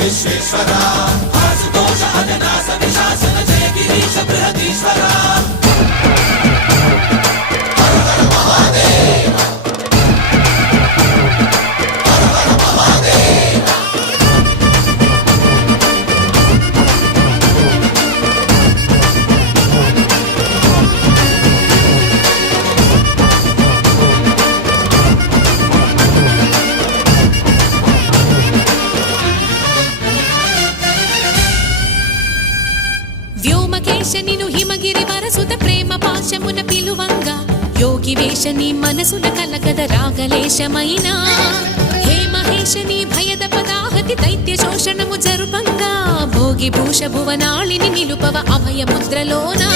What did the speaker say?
విశ్వేశ్వరా ఆశుతోష అజనాస విశాసన జయ గిరీశ బృహదీశ్వరా వ్యోమకేశనిను హిమగిరి వరసుత ప్రేమ పాశమున పిలువంగా యోగి వేషని మనసున కలకద రాగలేశమైనా హే మహేశని భయద పదాహతి దైత్య శోషణము జరుపంగా భోగి భూష భువనాళిని నిలుపవ అభయ ముద్రలోనా